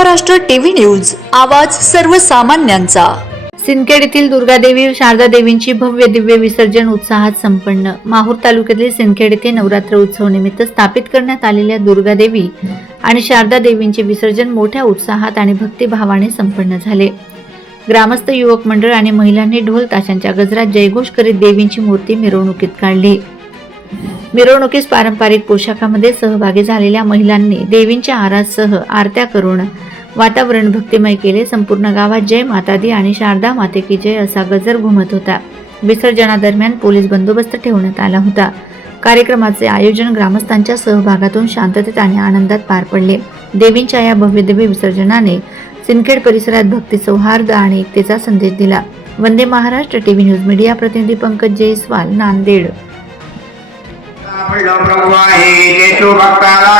Maharashtra TV news आवाज सर्वसामान्यांचा. सिंदखेड येथील दुर्गादेवी शारदा देवींची भव्य दिव्य विसर्जन उत्साहात संपन्न. माहूर तालुक्यातील सिंदखेड येथे नवरात्र उत्सव निमित्त स्थापित करण्यात आलेल्या दुर्गादेवी आणि शारदा देवींचे विसर्जन मोठ्या उत्साहात आणि भक्तिभावाने संपन्न झाले. ग्रामस्थ युवक मंडळ आणि महिलांनी ढोल ताशांच्या गजरात जयघोष करीत देवींची मूर्ती मिरवणुकीत काढली. मिरवणुकीस पारंपरिक पोशाखामध्ये सहभागी झालेल्या महिलांनी देवींच्या आराससह आरत्या करून वातावरण भक्तिमय केले संपूर्ण गावात जय माता दी आणि शारदा माते की जय असा गजर घुमत होता विसर्जनादरम्यान पोलीस बंदोबस्त ठेवण्यात आला होता कार्यक्रमाचे आयोजन ग्रामस्थांच्या सहभागातून शांततेत आणि आनंदात पार पडले देवींच्या या भव्यदिव्य विसर्जनाने सिंदखेड परिसरात भक्ती सौहार्द आणि एकतेचा संदेश दिला Vande Maharashtra TV news media प्रतिनिधी पंकज जयस्वाल नांदेड प्रभू आहे तू भक्ताला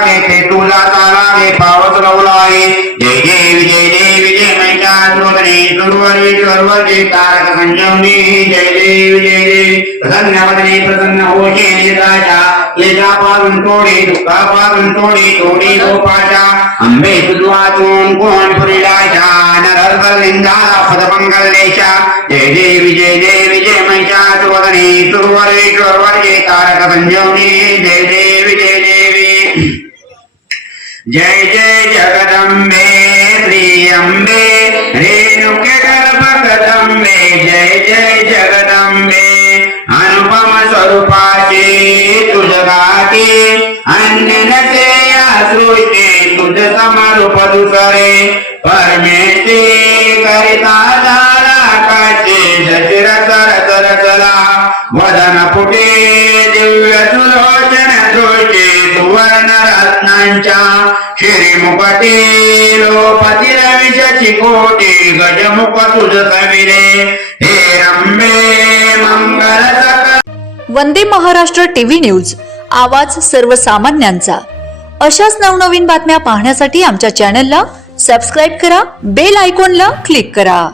सुरवरी सुरवरी तारक संजीवनी जय जय विजय जय प्रसन्नवदनी प्रसन्न होशे निराजा लेजा पारून तोडी दुःखा पारून तोडी तोडी गोपाच्या अंबे तुझवाचून कोण पुरीलाच्या नरहर लिंगाला पदमंगलेशा जय जय विजय जय विजय मैचा सोदरी सुरवरी सुरवरी तारक संजीवनी जय जय विजय देवी जय जय जगदम्बे श्री రేణుక గర్భగదంబే జయ జయ శ్రీముపటి లోపతి రవిశ कोटी गजमुख तुझ कविरे हे रंबे मंगल वंदे महाराष्ट्र टीव्ही न्यूज आवाज सर्वसामान्यांचा. अशाच नवनवीन बातम्या पाहण्यासाठी आमच्या चॅनलला सबस्क्राईब करा बेल आयकॉनला क्लिक करा.